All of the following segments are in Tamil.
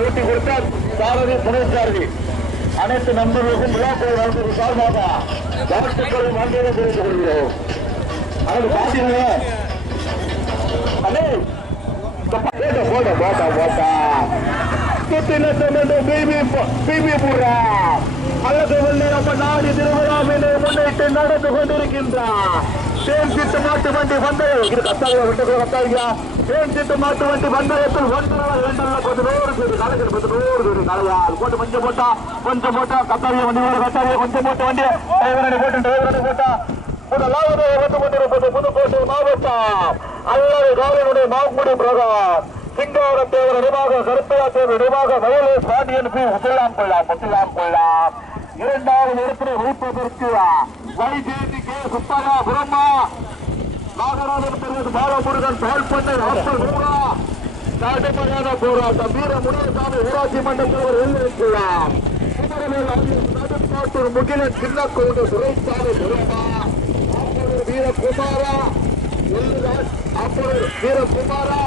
ஊட்டி கொடுத்தால் சாரதி துணைச்சாரதி அனைத்து நண்பர்களுக்கும் விழாக்கள் சார்பாக வாழ்த்துக்களும் நன்றியை தெரிவித்துக் கொள்கிறோம். அது பாத்தீங்க நாடி திருவிழாவினை முன்னிட்டு நடந்து கொண்டிருக்கின்றார். தேன்சிட்டு மாட்டு வண்டி பந்தயம் இது கத்தாரியா விட்டு கத்தாரியா தேன்சிட்டு மாட்டு வண்டி பந்தயத்தில் 1-2 பேர் கலைஞர் 11 பேர் கலையால் போட்டு கொஞ்சம் போட்டா கத்தாரியா வண்டி கத்தாரியா கொஞ்சம் போட்ட வண்டி டிரைவரனை போட்டா முதலாவது வந்து கொண்டிருப்பது புதுக்கோட்டை மாவட்டம் அல்லது காவலுடைய மாங்குடி பிரகாஷ் சிங்கார தேவர் நினைவாக கருப்பையா தேவர் நினைவாக வயலே பாண்டியன் பி முத்தலாம் கொள்ளலாம் இரண்டாவது இடத்தினை வைப்பதற்கு வைஜேபி கே சுப்பையா பிரம்மா நாகராஜன் பெருவது பாலமுருகன் பால்பண்ணை ஆப்பல் ஊரா கடுமையான போராட்டம் வீர முனியசாமி ஊராட்சி மன்ற தலைவர் எல்லைக்குள்ளார் நடுநாட்டூர் முகிலன் சின்ன கோடு துரைசாமி பிரம்மா வீரகுமாரா வீரகுமாரா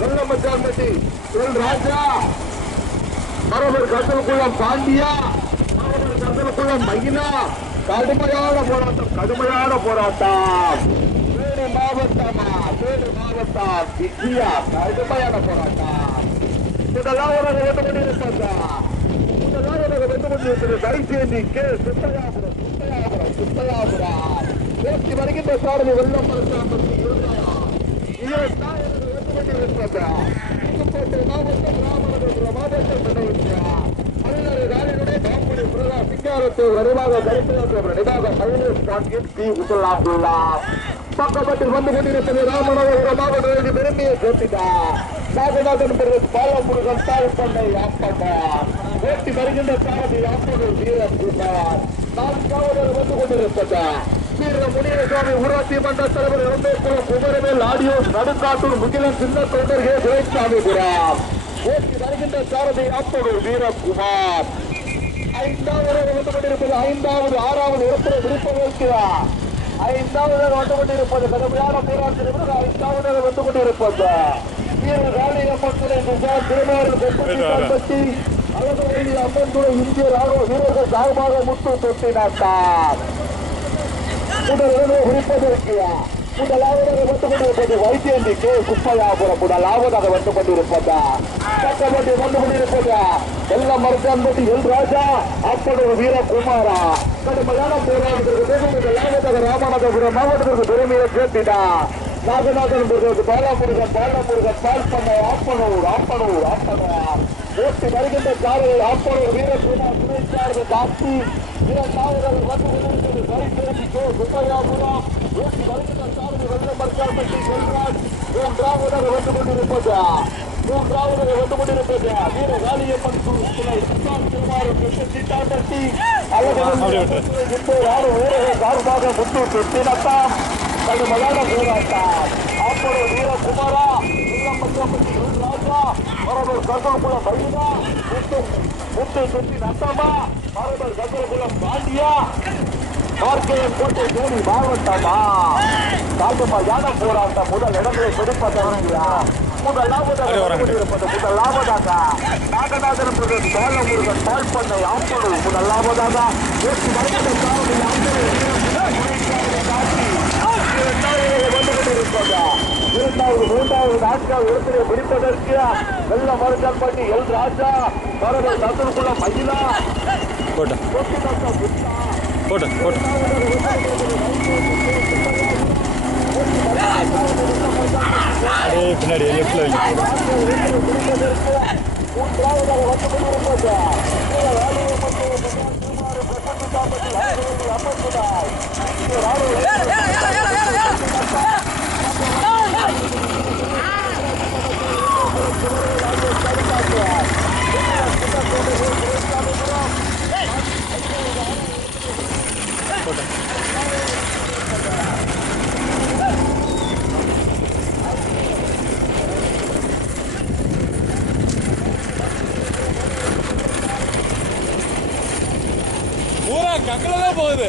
வெள்ளமச்சான்பட்டி எல் ராஜா மரபர் கந்தல்குளம் பாண்டியா மரபர் கந்தல்குளம் மகினா கடுமையான போராட்டம் வேறு மாவட்டம் விஜயா கடுமையான போராட்டம் முதலாவது வந்து கொண்டிருப்பது கைசேந்தி கே சுப்பையாபுரம் பேசி வருகின்ற சாரதி வெள்ளம் புதுக்கோட்டை மாவட்டம் ராமநாதபுரம் மாவட்டம் சிங்காரத்தை விரைவாக கருப்பியாக பக்கத்தில் வந்து கொண்டிருப்பது ராமநாதபுரம் மாவட்ட பெருமையை சேர்த்துட்டார் நாகநாதன் பாலமுருகன் தாழ்பண்ணை ஆப்பட்டார் ஓட்டி வருகின்ற சாரதி ஆப்பனூர் வீரகுமார் நான்காவது வந்து கொண்டிருப்பதார் வீர முனியசாமி ஊராட்சி மன்ற தலைவர் இளம்பேக்குளம் குமரவேல் ஆடியோ நடுக்காட்டூர் முகிலன் சின்ன தொண்டர்கே துரைசாமிபுரம் ஓட்டி வருகின்ற சாரதி ஆப்பனூர் வீரகுமார் ஐந்தாவது வந்து கொண்டிருப்பது ஆறாவது இடத்தில் விருப்பம் ஐந்தாவது வந்து கொண்டிருப்பது கடுமையான போராட்சி ஐந்தாவது வந்து கொண்டிருப்பது திருமேறுபட்டி அழகவள்ளி அம்மன்துறை இந்திய ராணுவ வீரர்கள் சார்பாக முத்து தொட்டினார். முதலாவதாக வந்து கொண்டிருப்பது வைஜேந்தி கே சுப்பையாபுரம் முதலாவதாக வந்து கொண்டிருப்பதா பக்கப்பட்டி வந்து கொண்டிருப்பது எல்லாம் மருத்துவம்பட்டி எல் ராஜா அப்பனூர் வீரகுமாரா கடுமையான போராட்டத்திற்கு ராமநாதபுரம் மாவட்டத்திற்கு பெருமையை சேர்த்திடா நாகநாதன் பாலமுருகன் பால்பண்ணை ஆப்பனூர் ஓட்டி வருகின்ற சாலையை ஆப்பனூர் வீரகுமார் துணைச்சார்பு காட்சி இரண்டாவது வந்து கொண்டிருப்பது வைஜேந்தி கே சுப்பையாபுரம் ஓட்டி வருகின்ற சாரதி வெள்ளமர்காப்பட்டி செல்வான் மூன்றாவதாக வந்து கொண்டிருப்பது வீர காளியம்மன் சீட்டாம்பட்டி சார்பாக முத்து தொட்டினத்தாம் கடுமையான போராட்டம் அப்பொழுது வீரகுமாரா ராஜா மரபர் கந்தல்குளம் மகிழா முத்து தொட்டி நத்தமா மரபர் கந்தல்குளம் பாண்டியா கார்கேயம் கோட்டை தேனி மாவட்டமா கடுமையான போராட்டம் முதல் இடங்களை பிடிப்பதா முதலாவதாக நாகநாதன் பாலமுருகன் பால்பண்ணை ஆப்பனூர் முதலாவதாக மூன்றாவது நான்காவது இடத்திலே பிடிப்பதற்கு வெள்ள மருந்தன் பண்ணி எல் ராஜா மரபர் கந்தல்குளம் மகிழா பின்னாடி பூரா கங்கல தான் போகுது.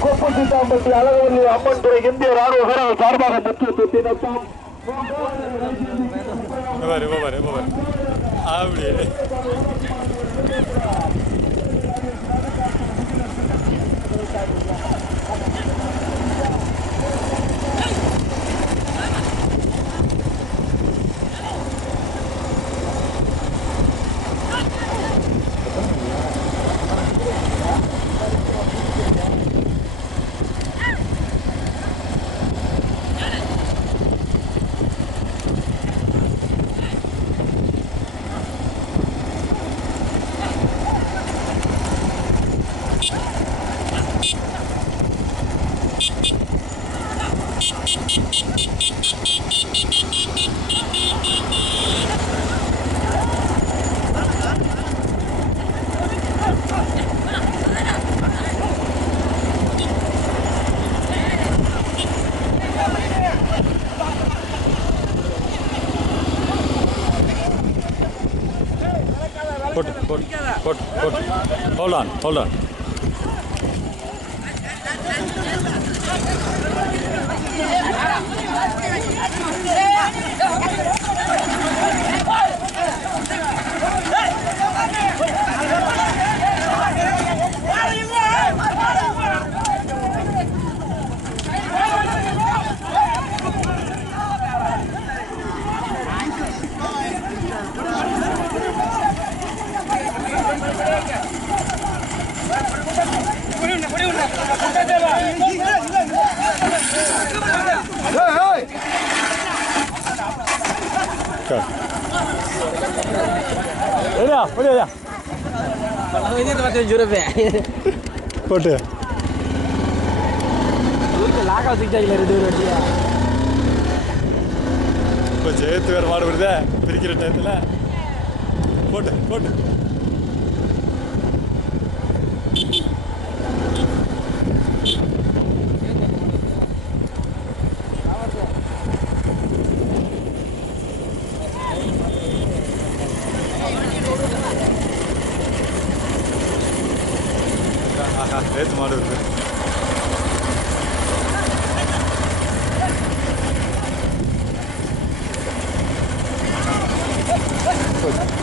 கொப்பஞ்சிட்டாம்பட்டி அழகவல்லி அம்மன் துறை இந்திய ராணுவ வீரர்கள் சார்பாக முக்கியத்துவம் Hold on. போட்டு இப்போ ஜெயத்து வேறு மாடு வருதே பிரிக்கிற டயத்தில் போட்டு ஜெயத்து மாடு வருது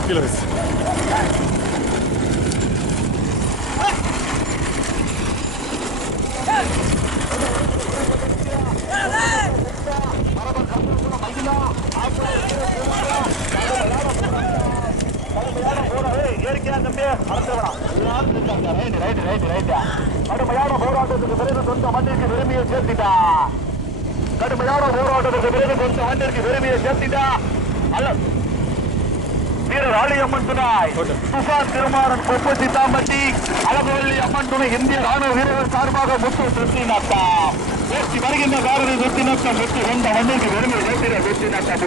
கீழே வச்சு கடுமையான போராட்டத்துக்கு பிறகு சொந்த மண்ணிற்கு பெருமையை சேர்த்திட்டா கடுமையான போராட்டத்துக்கு பிறகு சொந்த மண்ணிற்கு பெருமையை சேர்த்திட்டா அல்ல வீரர் ஆலியம்மன் துணை துஷார் திருமாறன் கொப்பு சித்தாம்பட்டி அழகுவல்லி அம்மன் துணை இந்திய ராணுவ வீரர்கள் சார்பாக முத்து திருத்தி நட்டா வெற்றி வருகின்ற காரணி திருத்தி நட்டம் வெற்றி கொண்ட மண்ணிற்கு வெறுமை வெற்றி நட்டம்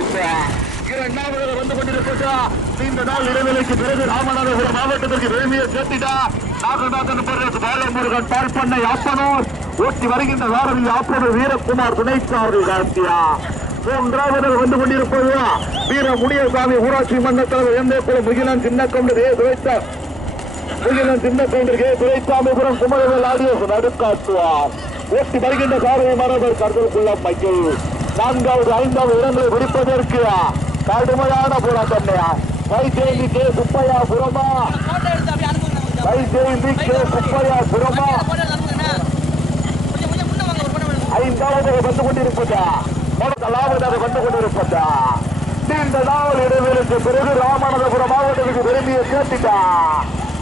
இரண்டாவது வந்து கொண்டிருக்கா நீண்ட நாள் இடைவெளிக்கு பிறகு ராமநாதபுரம் மாவட்டத்திற்கு பெருமையை சேர்த்திட்டா நாகநாதன் பாலமுருகன் பார்ப்பண்ணை ஆப்பனூர் ஓட்டி வருகின்ற வாரதி ஆப்பனூர் வீரகுமார் துணைச்சாரதி கார்த்தியா மூன்றாவது வந்து கொண்டிருப்பது வீர முனியசாமி ஊராட்சி மன்ற தலைவர் எந்தேக்குளம் முகிலன் சின்னக்கவுண்டர் துரைசாமிபுரம் குமரவேல் ஆடியோஸ் நடுக்காட்டுவார் ஓட்டி வருகின்ற சாரதி மரபர் கருதலுக்குள்ள மைக்கேல் நான்காவது ஐந்தாவது இடங்களை பிடிப்பதற்கு கடுமையான போராட்டம் வைஜெயந்தி கே சுப்பையாபுரமா ஐந்தாவது வந்து கொண்டிருப்பதா முதலாவதாக வந்து கொண்டிருப்பதா நீண்ட நாள் இடைவெளிக்கு பிறகு ராமநாதபுரம் மாவட்டத்துக்கு விரும்பிய சேர்த்திட்டா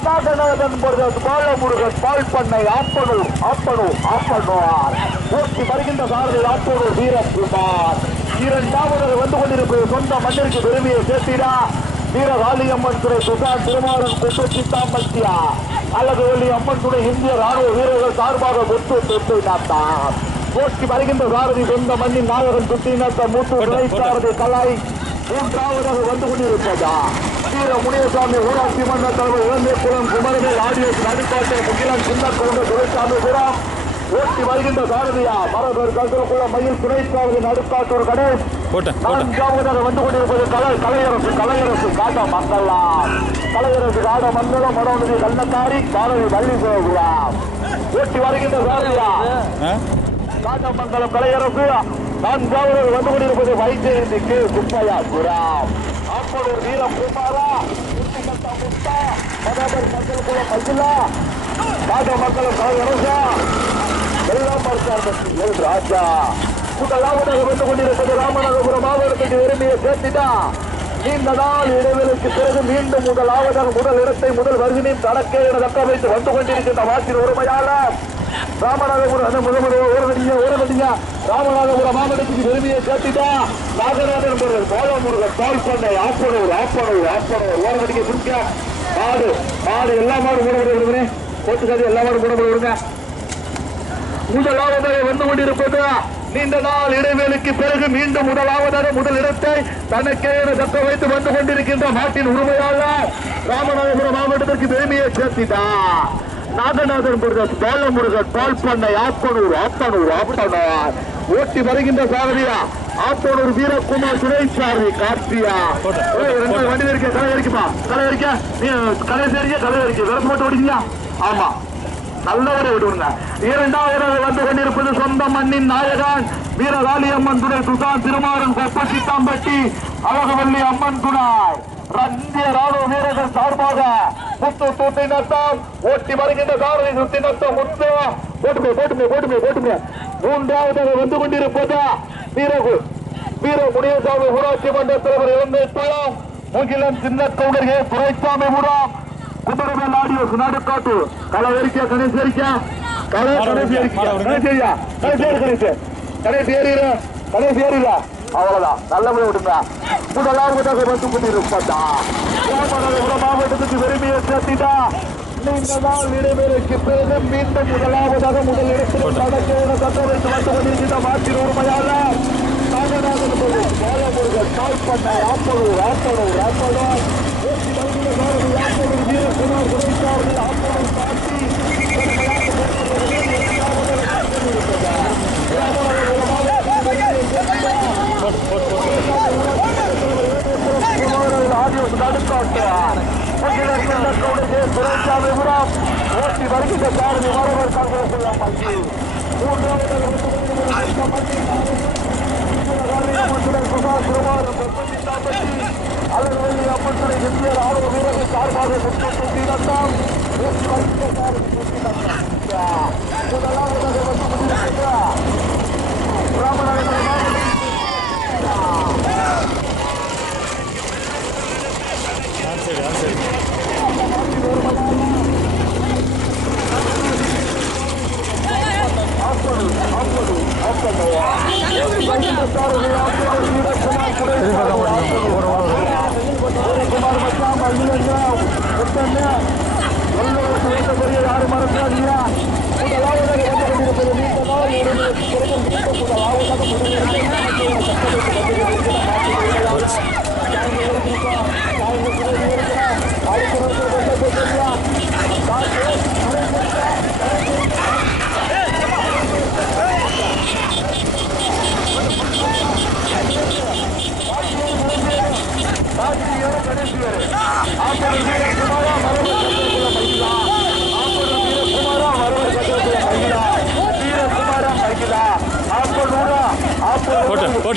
நாகநாதன் பாலமுருகன் பால் பண்ணை ஆப்பனூர் ஓட்டி வருகின்ற சாரதி ஆப்பனூர் வீரகுமார் இரண்டாவது வந்து கொண்டிருப்பது சொந்த மண்ணிற்கு விரும்பிய சேர்த்திடா வீரகாளியம்மன் துறை துஷார் திருமாறன் கொட்டு சித்தாம்பட்டியா அழகுவல்லி அம்மன் துறை இந்திய ராணுவ வீரர்கள் சார்பாக முத்து தொட்டு நாட்டார் ஓட்டி வருகின்ற சாரதி சொந்த மண்ணின் நாயகன் சுட்டி நாட்ட மூத்து துணைச்சாரதி கலாய் மூன்றாவதாக வந்து கொண்டிருப்பதா வீர முனியசாமி ஊராட்சி மன்ற தலைவர் இளந்தேக்குளம் குமரவேல் ஆடியோஸ் நடுக்காட்டை முகிலன் சின்னக்கவுண்டர் துரைசாமிபுரம் ஓட்டி வருகின்ற சாரதியா மரபர் கருத்துக்குள்ள மயில் துணைச்சாரதி நடுக்காட்டூர் கணேஷ் நான்காவதாக வந்து கொண்டிருப்பது கலையரசு காட்ட மங்கலாம் கலையரசு காட மங்கலம் மனோநிதி கண்ணக்காரி பாரதி வள்ளி சிவகுலாம் ஓட்டி வருகின்ற சாரதியா காட்டமங்கலம் கலையரசு நான்காவது வந்து கொண்டிருப்பது வைஜெயந்தி கே சுப்பையாபுரம் அப்பொழுது வீரகுமாரா முத்தா மதபர் மங்கலகுளம் மகிழா காட்டமங்கலம் கலையரசா எல்லாம் பார்த்தார் ராஜா முதலாவதாக வந்து கொண்டிருப்பது ராமநாதபுரம் மாவட்டத்துக்கு விரும்பிய சேர்த்திட்டா நீண்ட நாள் இடைவெளிக்கு பிறகு மீண்டும் முதலாவதாக முதல் இடத்தை முதல் வருகினையும் தனக்கே என தக்க வைத்து வந்து கொண்டிருக்கின்ற வாக்கின் உரிமையாளர் ராமநாதபுரம் ராமநாதபுரம் மாவட்டத்துக்கு விரும்பிய சேர்த்திட்டா நாகநாதன் பாலமுருகன் பால் பண்ணை ஆப்பனூர் ஓரடிக்க சுருக்க மாடு எல்லா மாடு மூடப்படுவது கோட்டுக்காது எல்லா மாடு மூடப்படுவதுங்க முதலாவதாக வந்து கொண்டிருப்பது நீண்ட நாள் இடைவேளைக்கு பிறகு மீண்டும் முதலாவதாக முதல் இடத்தை தனக்கே தக்க வைத்து வந்து கொண்டிருக்கின்ற மாட்டின் உரிமையாளர் ராமநாதபுரம் மாவட்டத்திற்கு பெருமையை சேர்த்திட்டா நாகநாதன் பாலமுருகன் பால் பண்ணை ஆப்பனூர் ஓட்டி வருகின்ற சாரதியா ஆப்பனூர் வீரகுமார் துணைச்சாரதி கார்த்தியா வண்டி இருக்க கலை வரைக்குமா கலை வரைக்கும் விரசு மட்டும் ஓடிக்கியா ஆமா நல்லவரை விடுங்க இரண்டாவது வந்து கொண்டிருப்பது சொந்த மண்ணின் நாயகன் வீரகாளியம்மன் துணை துஷார் திருமாறன் கொப்ப சித்தாம்பட்டி அழகுவல்லி அம்மன் துணை இந்திய ராணுவ வீரர்கள் சார்பாக முத்து தூத்தி நட்டம் ஓட்டி வருகின்ற சாரதி சுத்தி நட்டம் முத்து போட்டுமே மூன்றாவதாக வந்து கொண்டிருப்பது வீர முனியசாமி ஊராட்சி மன்ற தலைவர் இளந்தேக்குளம் முகிலன் சின்னக்கவுண்டர் துரைசாமிபுரம் குமரவேல் ஆடியோஸ் நடுக்காட்டு கலை வரிக்கா கணேஷ் ஏறில அவ்வளவுதான் நல்லபடியா விடுங்க முதலாவதாக வந்து கொண்டிருப்பதா ராமநாதபுரம் மாவட்டத்துக்கு விரும்பிய சேர்த்திட்டா நீண்ட நாள் இடைவேளைக்கு பிறகு மீண்டும் முதலாவதாக முதல் இடத்தில் நடக்க தக்க வைத்து வந்து கொண்டிருக்கின்ற மாற்றின் உரிமையாளர் நாகநாதன் பாலமுருகன் பால் பண்ணை ஆப்பனூர் வீரகுமார் துணைச்சாரதி ஆப்பனூர் காட்டி துரைசாமிபுரம் ஓட்டி வருகின்ற சாரதி மரபர் காங்கிரஸ் அழகுவல்லி அம்மன் துணை இந்திய ராணுவ வீரர்கள் சார்பாக முதலாவதாக ராமநாதபுரம் யாரும் மறக்காதீங்க. முதலாவதாக வந்து கொண்டிருப்பது நீண்ட நாள்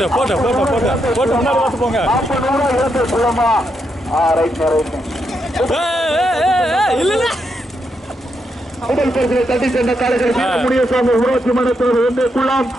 முதலாவதாக போட்டு முன்னாடி பார்த்து போங்க. முதல் பரிசை தட்டி சென்ற காலைகள் முனியசாமி ஊராட்சி மன்றத்தில் குலாம்